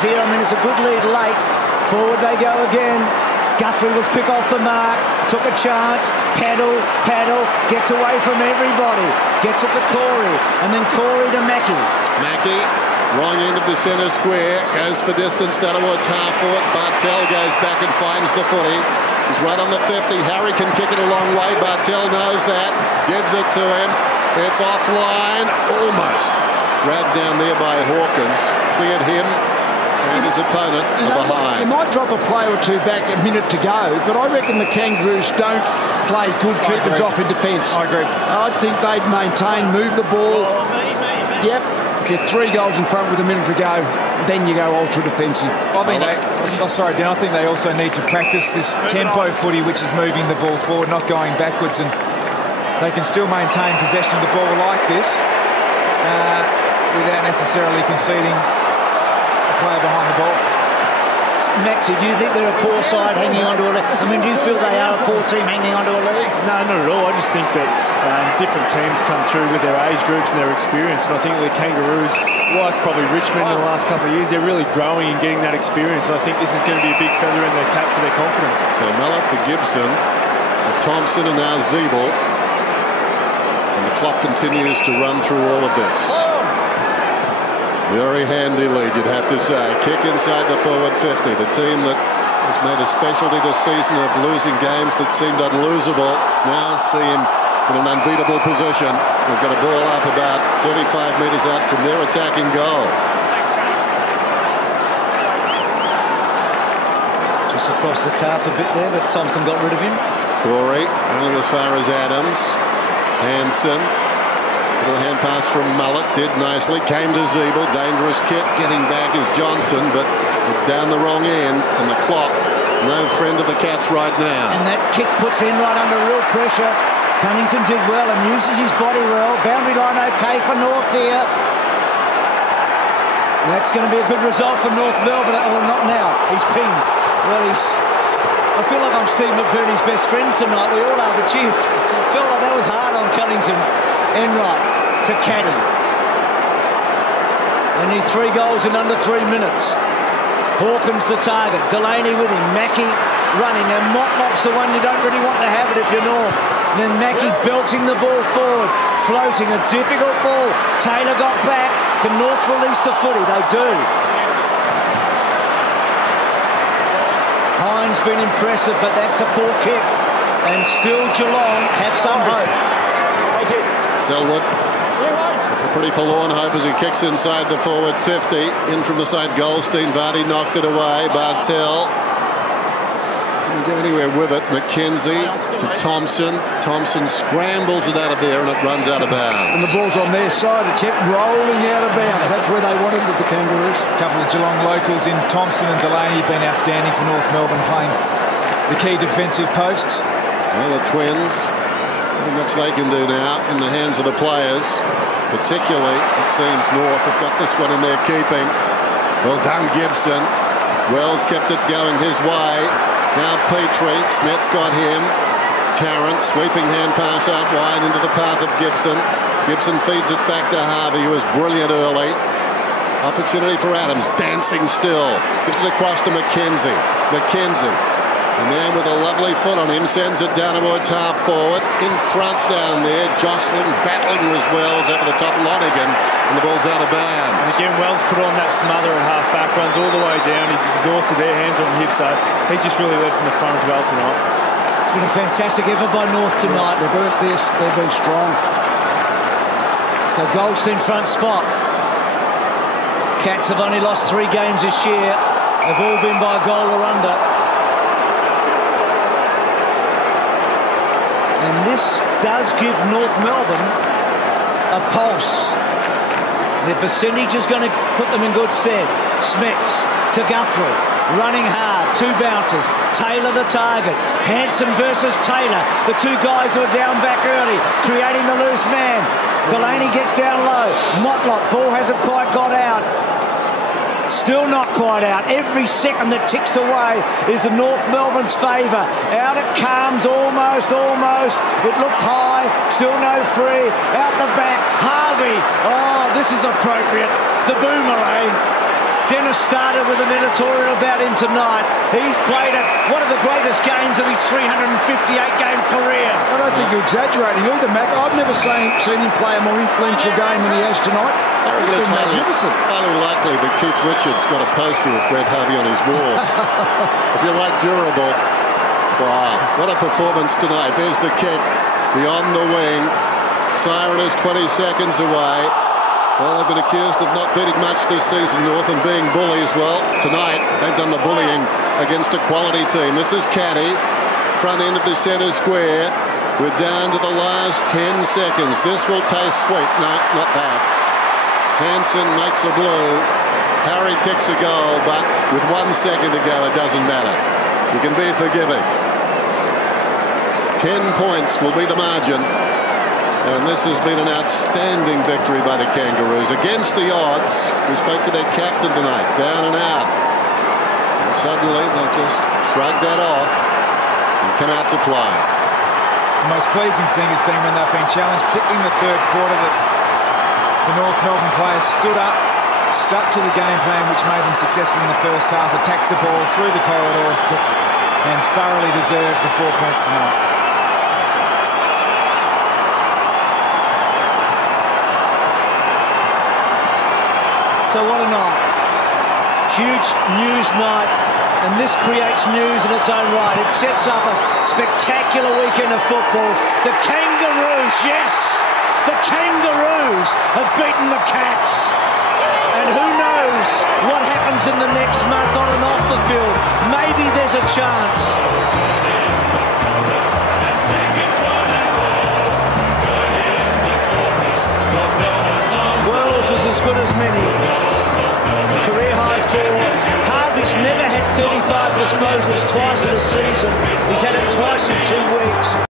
move here. I mean, it's a good lead late. Forward they go again. Guthrie was quick off the mark, took a chance, paddle, gets away from everybody, gets it to Corey, and then Corey to Mackie. Mackie, wrong end of the centre square, goes for distance down towards half-forward. Bartel goes back and finds the footy. He's right on the 50. Harry can kick it a long way. Bartel knows that, gives it to him. It's offline, almost. Grabbed down there by Hawkins, cleared him and his opponent behind. You might drop a play or two back a minute to go, but I reckon the Kangaroos don't play good keepers off in defence. I agree. I think they'd maintain, move the ball. Yep, get 3 goals in front with a minute to go, then you go ultra defensive. I think I think they also need to practice this tempo footy, which is moving the ball forward, not going backwards, and they can still maintain possession of the ball like this without necessarily conceding player behind the ball. Maxie, do you think they're a poor side hanging onto a lead? I mean, do you feel they are a poor team hanging onto a lead? No, not at all. I just think that different teams come through with their age groups and their experience, and I think the Kangaroos, like probably Richmond in the last couple of years, they're really growing and getting that experience, and I think this is going to be a big feather in their cap for their confidence. So Mallet to Gibson, to Thompson, and now Zeeble. And the clock continues to run through all of this. Very handy lead, you'd have to say. Kick inside the forward 50. The team that has made a specialty this season of losing games that seemed unlosable now seem in an unbeatable position. They've got a ball up about 35 metres out from their attacking goal. Just across the calf a bit there, but Thompson got rid of him. Corey, only as far as Adams. Hanson. Little hand pass from Mullet, did nicely, came to Zeeble, dangerous kick, getting back is Johnson, but it's down the wrong end, and the clock, no friend of the Cats right now. And that kick puts him right under real pressure. Cunnington did well and uses his body well. Boundary line okay for North here. That's going to be a good result for North Melbourne. Well, not now. He's pinned. Well, I feel like I'm Steve McBurney's best friend tonight. We all are, but gee, felt like that was hard on Cunnington. Enright to Caddy. They need 3 goals in under 3 minutes. Hawkins the target. Delaney with him. Mackie running. And Motlop's the one you don't really want to have it if you're North. And then Mackie belting the ball forward. Floating. A difficult ball. Taylor got back. Can North release the footy? They do. Hines been impressive, but that's a poor kick. And still Geelong have some hope. Selwood. It's a pretty forlorn hope as he kicks inside the forward 50. In from the side, Goldstein. Vardy knocked it away. Bartel couldn't get anywhere with it. McKenzie to Thompson. Thompson scrambles it out of there and it runs out of bounds. And the ball's on their side. It kept rolling out of bounds. That's where they wanted it, the Kangaroos. A couple of Geelong locals in Thompson and Delaney have been outstanding for North Melbourne, playing the key defensive posts. Well, the Twins, not much they can do now in the hands of the players. Particularly, it seems North have got this one in their keeping. Well done, Gibson. Wells kept it going his way. Now Petrie. Smith's got him. Tarrant, sweeping hand pass out wide into the path of Gibson. Gibson feeds it back to Harvey, who was brilliant early. Opportunity for Adams, dancing still. Gives it across to McKenzie. McKenzie. The man with a lovely foot on him sends it down towards half forward. In front down there, jostling, battling with Wells over the top. Lonergan, and the ball's out of bounds. And again, Wells put on that smother at half back, runs all the way down. He's exhausted, their hands on the hip, so he's just really led from the front as well tonight. It's been a fantastic effort by North tonight. They've earned this, they've been strong. So Goldstein front spot. Cats have only lost 3 games this year. They've all been by a goal or under. And this does give North Melbourne a pulse. Their percentage is going to put them in good stead. Smets to Guthrie, running hard, 2 bouncers. Taylor the target. Hanson versus Taylor. The 2 guys who are down back early, creating the loose man. Delaney gets down low. Motlop, ball hasn't quite got out. Still not quite out. Every second that ticks away is in North Melbourne's favour. Out it comes, almost. It looked high, still no free. Out the back, Harvey. Oh, this is appropriate. The boomerang. Dennis started with an editorial about him tonight. He's played at one of the greatest games of his 358-game career. I don't think you're exaggerating either, Mac. I've never seen him play a more influential game than he has tonight. He's been magnificent. Highly likely that Keith Richards got a poster of Brett Harvey on his wall. If you like durable, wow, what a performance tonight. There's the kick beyond the wing. Siren is 20 seconds away. Well, they've been accused of not beating much this season, North, and being bullies. Well, tonight they've done the bullying against a quality team. This is Caddy, front end of the centre square. We're down to the last 10 seconds. This will taste sweet. No, not that. Hansen makes a blue. Harry kicks a goal, but with 1 second to go, it doesn't matter. You can be forgiving. 10 points will be the margin. And this has been an outstanding victory by the Kangaroos. Against the odds, we spoke to their captain tonight, down and out. And suddenly they just shrugged that off and come out to play. The most pleasing thing has been when they've been challenged, particularly in the third quarter, that the North Melbourne players stood up, stuck to the game plan which made them successful in the first half, attacked the ball through the corridor and thoroughly deserved the 4 points tonight. So what a night. Huge news night, and this creates news in its own right. It sets up a spectacular weekend of football. The Kangaroos, yes, the Kangaroos have beaten the Cats. And who knows what happens in the next month on and off the field. Maybe there's a chance. Was as good as many. Career high 4. Harvey's never had 35 disposals twice in a season. He's had it twice in 2 weeks.